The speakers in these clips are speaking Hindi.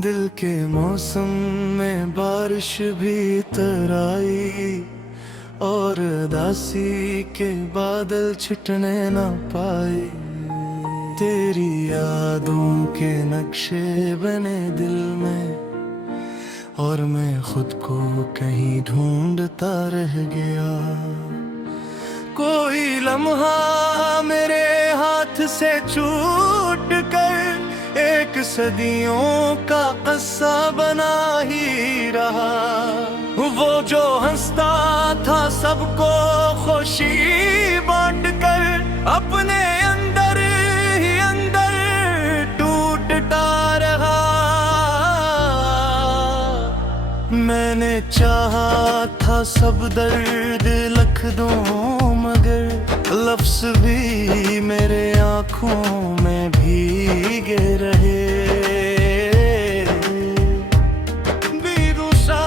दिल के मौसम में बारिश भी तराई और उदासी के बादल छिटने न पाए। तेरी यादों के नक्शे बने दिल में और मैं खुद को कहीं ढूंढता रह गया। कोई लम्हा मेरे हाथ से छूट कर एक सदियों का किस्सा बना ही रहा। वो जो हंसता था सबको खुशी बांट कर अपने अंदर ही अंदर टूटता रहा। मैंने चाहा था सब दर्द लिख दूं मगर लफ्ज़ भी मेरे आँखों में भीगे रहे। बेरुसा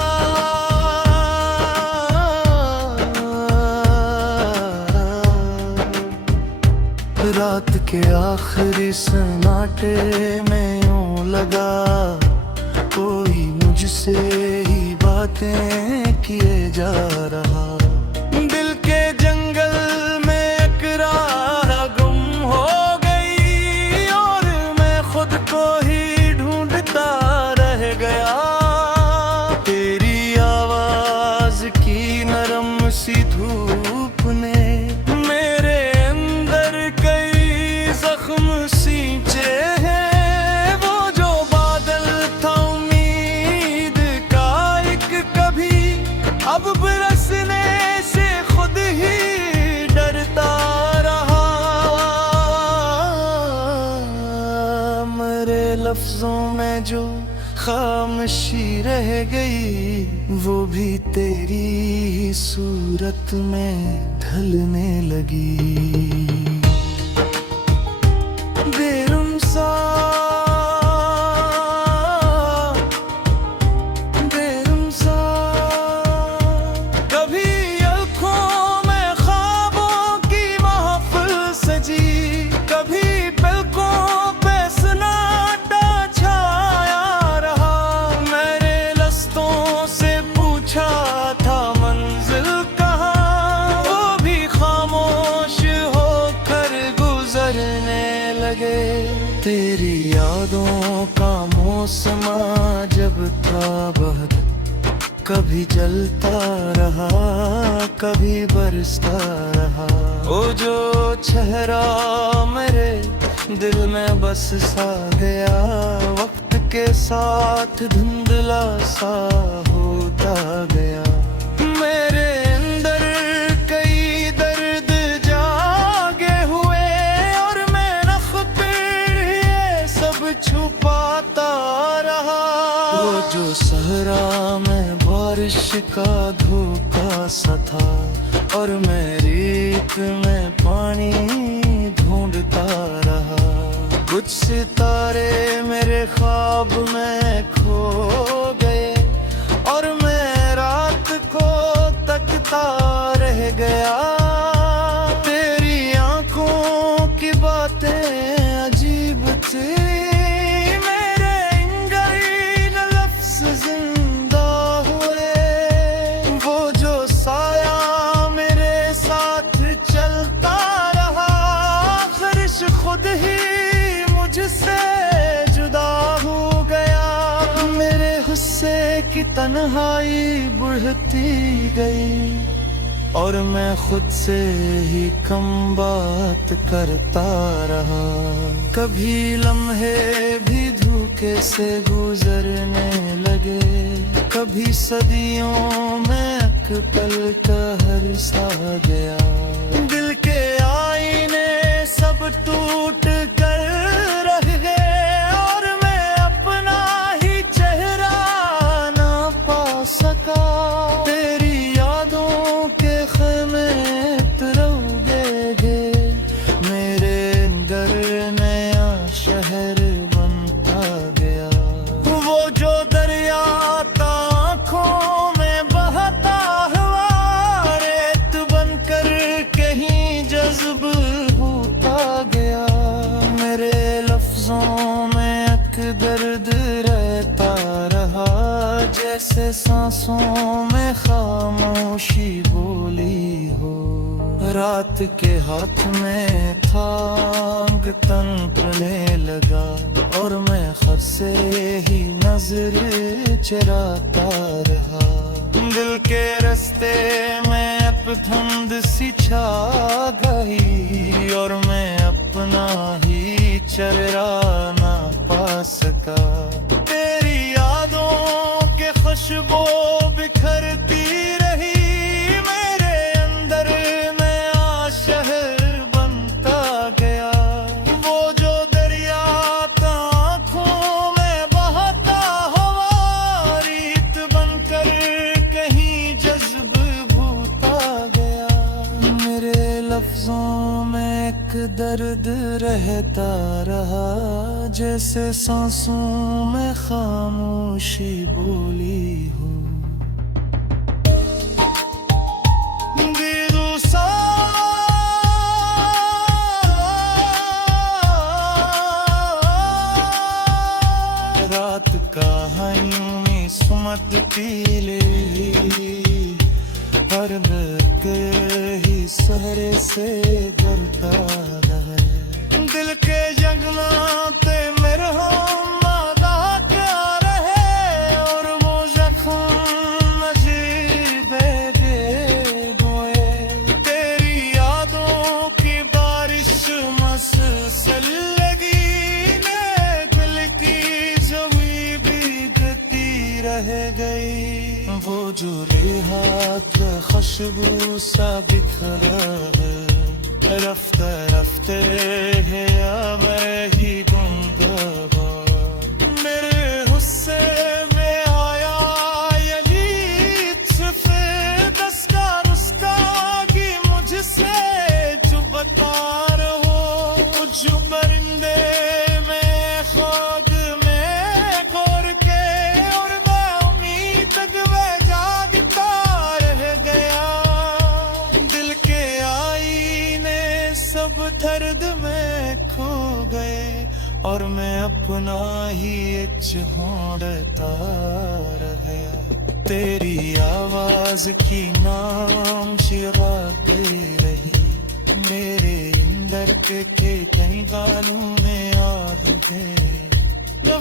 रात के आखिरी सन्नाटे में यूं लगा कोई मुझसे ही बातें किए जा रहा। दिल के जंगल में एक राह गुम हो गई और मैं खुद को ही ढूंढता रह गया। तेरी आवाज की नरम सी धूप ने मेरे अंदर कई जख्म सींचे हैं। वो जो बादल था उम्मीद का एक कभी अब बरसने से खुद ही डरता रहा। मेरे लफ्जों में जो खामोशी रह गई वो भी तेरी ही सूरत में ढलने लगी। तेरी यादों का मौसम जब था बहुत कभी जलता रहा कभी बरसता रहा। वो जो चेहरा मेरे दिल में बस सा गया वक्त के साथ धुंधला सा होता गया। मेरे अंदर कई दर्द जागे हुए और मैं नख पर ये सब छुपाता रहा। वो जो सहरा में बारिश का धोखा सा था और मैं रेत में पानी ढूंढता रहा। कुछ सितारे मेरे ख्वाब में खो गए और मैं रात को तकता रह गया। तेरी आंखों की बातें अजीब थी मेरे इंगल लफ्ज़ जिंदा हुए। वो जो साया मेरे साथ चलता रहा ख्वाहिश खुद ही मुझसे जुदा हो गया। मेरे गुस्से की तन्हाई बढ़ती गई और मैं खुद से ही कम बात करता रहा। कभी लम्हे भी धोखे से गुजरने लगे कभी सदियों में एक पल कहर सा गया। दिल के आईने सब टूट कर रह गए और मैं अपना ही चेहरा ना पा सका। तेरी यादों के ख़ैमे तरौगे मेरे घर नया शहर बनता गया। वो जो दरिया था आँखों में बहता हुआ रेत बनकर कहीं जज्ब होता गया। मेरे लफ्जों में एक दर्द रहता जैसे सांसों में खामोशी बोली हो। रात के हाथ में था अंग तनने लगा, और मैं खुद से ही नजर चराता रहा। दिल के रास्ते में अब धुंध सी छा गई, और मैं अपना ही चेहरा ना पा सका। तेरी यादों के खुशबू बिखरती रही, मेरे अंदर नया शहर बनता गया। वो जो दरिया आँखों में बहता हुआ, रीत बनकर कहीं जज्ब भूता गया। मेरे लफ्जों में एक दर्द रहता रहा, जैसे सांसों में खामोशी बोली हो। रात का हयूं सुमत पीले, हर के ही सहरे से डरता है। दिल के जंगलाते मेरे क्या रहे, और वो जख्म नजीबे गोए। तेरी यादों की बारिश मसल लगी ने, दिल की जमी भी गती रह गई। वो जो हाथ खुशबू सा बिखरा है, रफ्ते रफ्ते है या मैं ही गुमगवा। मेरे गुस्से में आया यही फिर दस्कार उसका कि मुझसे जो बता रहो। कुछ परिंदे में खुद में खोर के, और मैं उम्मीद तक मैं जागता रह गया। दिल के आईने सब दर्द में खो गए, और मैं अपना ही एक ढूंढता रह गया। तेरी आवाज की नाम शिराते रही, मेरे अंदर के कई गालों में याद है।